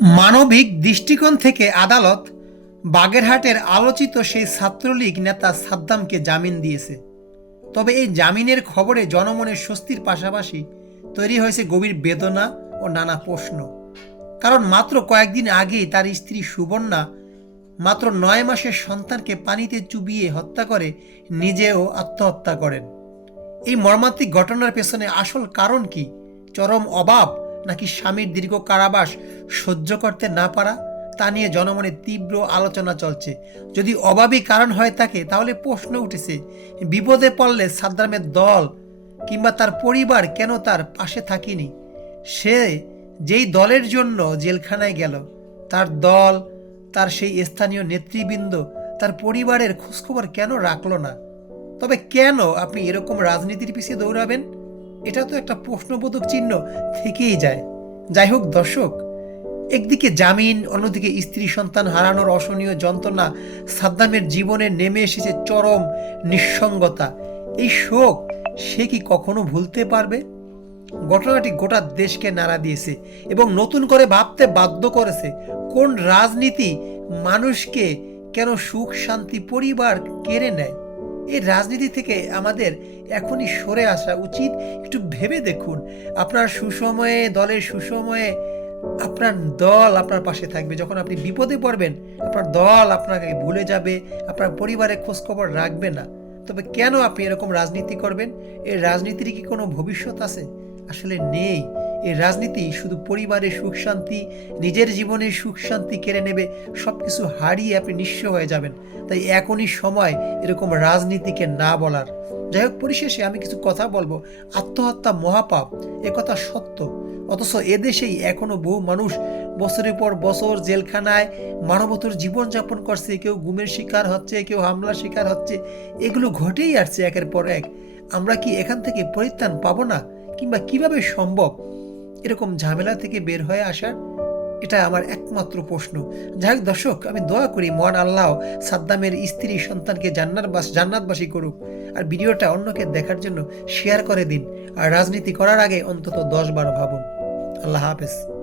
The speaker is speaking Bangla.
মানবিক দৃষ্টিকোণ থেকে আদালত বাগেরহাটের আলোচিত সেই ছাত্রলীগ নেতা সাদ্দামকে জামিন দিয়েছে। তবে এই জামিনের খবরে জনমনের স্বস্তির পাশাপাশি তৈরি হয়েছে গভীর বেদনা ও নানা প্রশ্ন। কারণ মাত্র কয়েকদিন আগেই তার স্ত্রী সুবর্ণা মাত্র নয় মাসের সন্তানকে পানিতে চুবিয়ে হত্যা করে নিজেও আত্মহত্যা করেন। এই মর্মান্তিক ঘটনার পেছনে আসল কারণ কি? চরম অভাব নাকি স্বামীর দীর্ঘ কারাবাস সহ্য করতে না পারা? তা নিয়ে জনমনে তীব্র আলোচনা চলছে। যদি অভাবই কারণ হয়ে থাকে তাহলে প্রশ্ন উঠেছে, বিপদে পড়লে সাদ্দামের দল কিংবা তার পরিবার কেন তার পাশে থাকেনি? সে যেই দলের জন্য জেলখানায় গেল, তার দল, তার সেই স্থানীয় নেতৃবৃন্দ, তার পরিবারের খোঁজখবর কেন রাখল না? তবে কেন আপনি এরকম রাজনীতির পিছিয়ে দৌড়াবেন? এটা তো একটা প্রশ্নবোধক চিহ্ন থেকেই যায়। যাই হোক, দর্শক, একদিকে জামিন, অন্যদিকে স্ত্রী সন্তান হারানোর অসহনীয় যন্ত্রণা, সাদ্দামের জীবনে নেমে এসেছে চরম নিঃসঙ্গতা। এই শোক সে কি কখনো ভুলতে পারবে? ঘটনাটি গোটা দেশকে নাড়া দিয়েছে এবং নতুন করে ভাবতে বাধ্য করেছে কোন রাজনীতি মানুষকে কেন সুখ, শান্তি, পরিবার কেড়ে নেয়। এই রাজনীতি থেকে আমাদের এখনই সরে আসা উচিত। একটু ভেবে দেখুন, আপনার সুসময়ে, দলের সুসময়ে আপনার দল আপনার পাশে থাকবে। যখন আপনি বিপদে পড়বেন, আপনার দল আপনাকে ভুলে যাবে, আপনার পরিবারের খোঁজখবর রাখবে না। তবে কেন আপনি এরকম রাজনীতি করবেন? এই রাজনীতির কি কোনো ভবিষ্যৎ আছে? আসলে নেই। এই রাজনীতি শুধু পরিবারের সুখ শান্তি, নিজের জীবনের সুখ শান্তি কেড়ে নেবে সব কিছু হারিয়ে আপনি নিঃস্ব হয়ে যাবেন। তাই এখনই সময় এরকম রাজনীতিকে না বলার। যাই হোক, পরিশেষে আমি কিছু কথা বলব। আত্মহত্যা মহাপাপ, এ কথা সত্য। অথচ এদেশেই এখনও বহু মানুষ বছরের পর বছর জেলখানায় মানবতর জীবনযাপন করছে, কেউ গুমের শিকার হচ্ছে, কেউ হামলার শিকার হচ্ছে। এগুলো ঘটেই আসছে একের পর এক। আমরা কি এখান থেকে পরিত্রাণ পাবো না? কিংবা কীভাবে সম্ভব? এরকম ঝামেলা থেকে বের হয়ে আসার এটা আমার একমাত্র প্রশ্ন। যাই হোক দর্শক, আমি দোয়া করি, মহান আল্লাহ সাদ্দামের স্ত্রী সন্তানকে জান্নার বাস, জান্নাতবাসী করুক। আর ভিডিওটা অন্যকে দেখার জন্য শেয়ার করে দিন। আর রাজনীতি করার আগে অন্তত দশ বার ভাবুন। আল্লাহ হাফেজ।